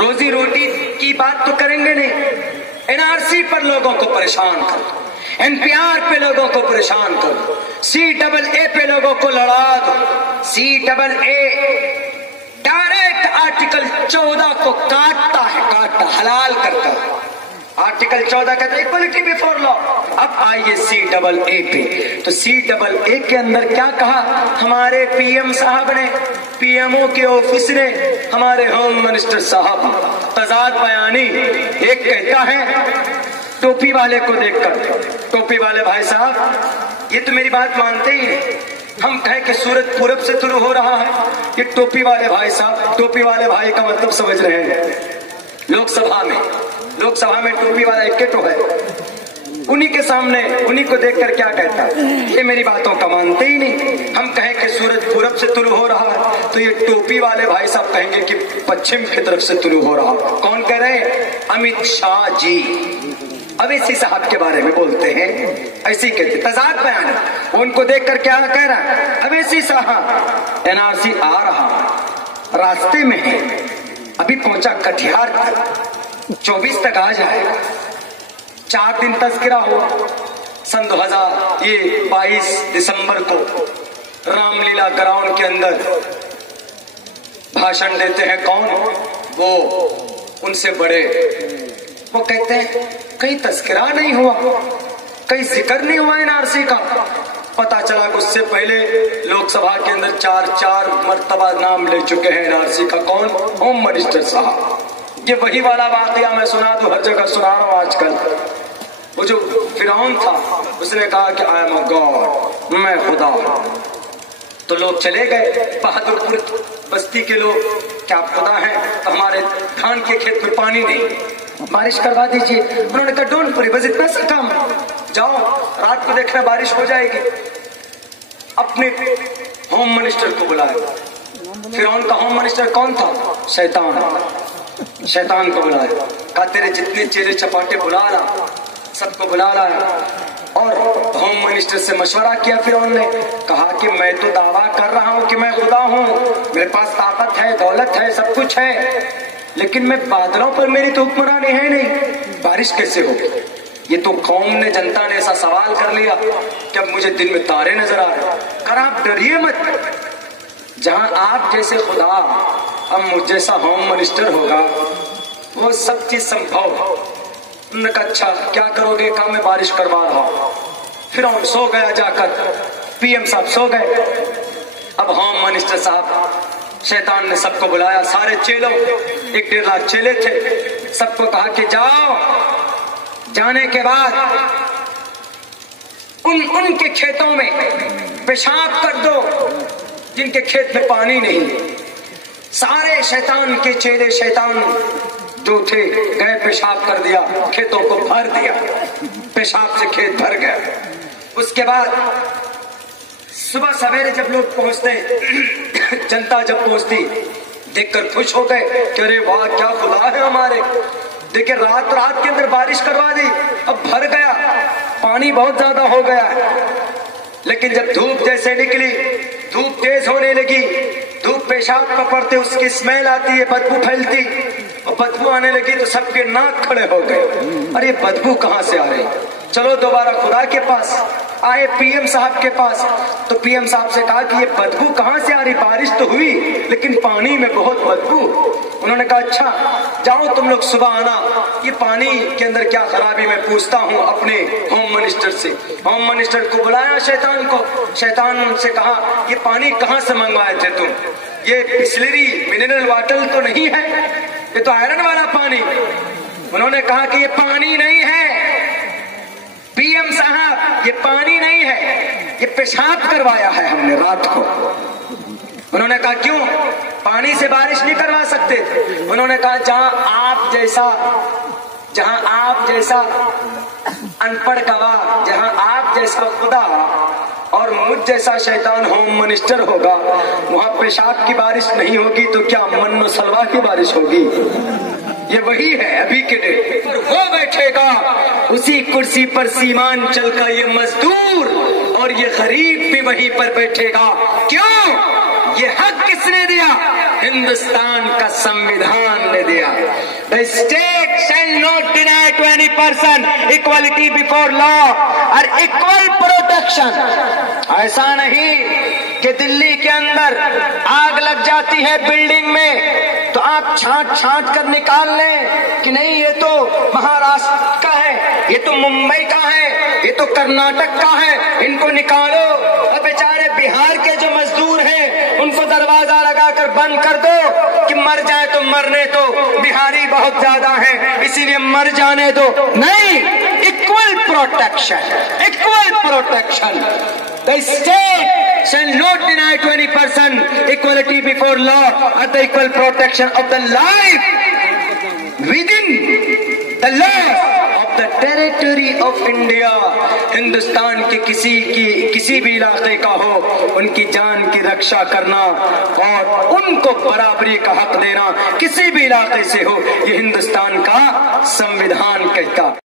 روزی روٹی کی بات تو کریں گے نہیں، NRC پر لوگوں کو پریشان کر دو، NPR پہ لوگوں کو پریشان کر دو، CAA پہ لوگوں کو لڑا دو۔ CAA ڈائریکٹ آرٹیکل 14 کو کاٹتا ہے، کاٹتا حلال کرتا ہے۔ آرٹیکل 14 کہتا ہے ایکوالٹی بیفور لا۔ اب آئیے CAA پہ، تو CAA کے اندر کیا کہا ہمارے PM صاحب نے، PMO کے آفس نے، ہمارے ہوم منسٹر صاحب، تضاد بیانی۔ ایک کہتا ہے ٹوپی والے کو دیکھ کر، ٹوپی والے بھائی صاحب یہ تو میری بات مانتے ہی نہیں، ہم کہیں کہ سورج پورب سے طلوع ہو رہا ہے، یہ ٹوپی والے بھائی صاحب، ٹوپی والے بھائی کا مطلب سمجھ رہے ہیں، لوک سبھا میں ٹوپی والا ایک تو ہے، انہی کے سامنے انہی کو دیکھ کر کیا کہتا ہے، یہ میری باتوں کا مانتے ہی نہیں، ہم کہیں کہ سورج پورب سے طلوع ہو رہا ہے تو یہ ٹوپی والے بھائی صاحب کہیں گے کہ پچھم کی طرف سے طلوع ہو رہا ہے۔ کون کہہ رہے ہیں؟ امت شاہ جی اویسی صاحب کے بارے میں بولتے ہیں، ایسی کہتے تضاد بیان، ان کو دیکھ کر کیا کہہ رہا ہے؟ اویسی صاحب NRC آ رہا راستے میں ہے، ابھی پہنچا کٹیہار تک، 24 تک آ جائے گا، 4 دن تذکرہ ہوا، سن 22 دسمبر کو رام لیلا گراؤنڈ کے اندر بھاشن دیتے ہیں کون؟ وہ ان سے بڑے، وہ کہتے ہیں کہیں تذکرہ نہیں ہوا، کہیں ذکر نہیں ہوا NRC کا۔ پتا چلا کہ اس سے پہلے لوک سبھا کے اندر 4 مرتبہ نام لے چکے ہیں NRC کا۔ کون؟ ہوم منسٹر صاحب۔ یہ وہی والا واقعہ میں سنا تو ہر جگہ سنا رہا ہوں آج کل، وہ جو فرعون تھا اس نے کہا کہ آئی ایم اے گاڈ، میں خدا ہوں، تو لوگ چلے گئے بہادر پور بستی کے لوگ، کیا آپ خدا ہیں؟ ہمارے دھان کے کھیت میں پانی نہیں، بارش کروا دیجئے۔ انہوں نے کہا ڈونٹ وری، بس اتنا سا کام، جاؤ رات کو دیکھنا بارش ہو جائے گی۔ اپنے ہوم منسٹر کو بلایا، فرعون کا ہوم منسٹر کون تھا؟ شیطان کو بلایا، کہا تیرے جتنے چیلے چپاٹے بلا لا، سب کو بلا لایا، اور ہوم منسٹر سے مشورہ کیا فرعون نے، کہا کہ میں تو دعویٰ کر رہا ہوں کہ میں خدا ہوں، میرے پاس طاقت ہے، دولت ہے، سب کچھ ہے، لیکن میں بادلوں پر میری تو حکمرانی ہے نہیں، بارش کیسے ہوگی؟ یہ تو قوم نے، جنتا نے ایسا سوال کر لیا کہ اب مجھے دن میں تارے نظر آ رہے ہیں۔ کہا آپ ڈریے مت، جہاں آپ جیسے خدا اب مجھ جیسا ہوم منسٹر ہوگا وہ سب چیز سمبھو۔ انہوں نے کہا اچھا کیا کرو گے؟ کہا میں بارش کروا رہا ہوں۔ پھر ہم سو گیا جا کر، PM صاحب سو گئے، اب ہوم منسٹر صاحب، شیطان نے سب کو بلایا، سارے چیلوں، 1.5 لاکھ چیلے تھے، سب کو کہا کہ جاؤ، جانے کے بعد ان کے کھیتوں میں پیشاب کر دو جن کے کھیت میں پانی نہیں۔ سارے شیطان کے چیلے، شیطان جو تھے، گئے پیشاب کر دیا، کھیتوں کو بھر دیا، پیشاب سے کھیت بھر گیا۔ اس کے بعد صبح سویرے جب لوگ پہنچتے، جنتا جب پہنچتی، دیکھ کر خوش ہو گئے کہ ارے واہ کیا خدا ہے ہمارے، دیکھیں رات کے اندر بارش کروا دی، اب بھر گیا، پانی بہت زیادہ ہو گیا ہے۔ لیکن جب دھوپ جیسے نکلی، دھوپ تیز ہونے لگی، دھوپ پیشاب کا پڑتے اس کی اسمیل آتی ہے، بدبو پھیلتی، اور بدبو آنے لگی تو سب کے ناک کھڑے ہو گئے، ارے بدبو کہاں سے آ رہی؟ چلو دوبارہ خدا کے پاس آئے، PM صاحب کے پاس، تو PM صاحب سے کہا کہ یہ بدبو کہاں سے آ رہی؟ بارش تو ہوئی لیکن پانی میں بہت بدبو۔ انہوں نے کہا اچھا جاؤ تم لوگ صبح آنا، یہ پانی کے اندر کیا خرابی میں پوچھتا ہوں اپنے ہوم منسٹر سے۔ ہوم منسٹر کو بلایا شیطان کو، شیطان سے کہا یہ پانی کہاں سے منگوائے تھے تم؟ یہ بسلری منرل واٹر تو نہیں ہے، یہ تو آئرن والا پانی۔ انہوں نے کہا کہ یہ پانی نہیں ہے PM صاحب، یہ پانی نہیں ہے، یہ پیشاب کروایا ہے ہم نے رات کو۔ انہوں نے کہا کیوں؟ پانی سے بارش نہیں کروا سکتے؟ انہوں نے کہا جہاں آپ جیسا ان پڑھ گواہ، جہاں آپ جیسا خدا اور مجھ جیسا شیطان ہوم منسٹر ہوگا، وہاں پیشاب کی بارش نہیں ہوگی تو کیا من و سلوا کی بارش ہوگی؟ یہ وہی ہے ابھی کے ڈیٹ پر، وہ بیٹھے گا اسی کرسی پر سیمان چل کا یہ مزدور، اور یہ غریب بھی وہیں پر بیٹھے گا۔ کیوں؟ یہ حق کس نے دیا؟ ہندوستان کا سنویدھان نے نے دیا. The state shall not deny to any person equality before law اور equal protection. ایسا نہیں کہ دلی کے اندر آگ لگ جاتی ہے بلڈنگ میں تو آپ چھانٹ کر نکال لیں کہ نہیں یہ تو مہاراشٹر کا ہے, یہ تو ممبئی کا ہے, یہ تو کرناٹک کا ہے, ان کو نکالو. اور بیچارے بہار کے جو مزدور ہیں ان کو دروازہ لگا کر بند کر دو کہ مر جائے تو مرنے تو, بہاری بہت زیادہ ہیں اسی لیے مر جانے دو. نہیں, equal protection, equal protection. The state shall not deny to any person equality before law or the equal protection of the life within the law of the territory of India. Hindustan کے کسی بھی علاقے کا ہو ان کی جان کی رکشا کرنا اور ان کو برابری کا حق دینا کسی بھی علاقے سے ہو, یہ ہندوستان کا سمویدھان کہتا.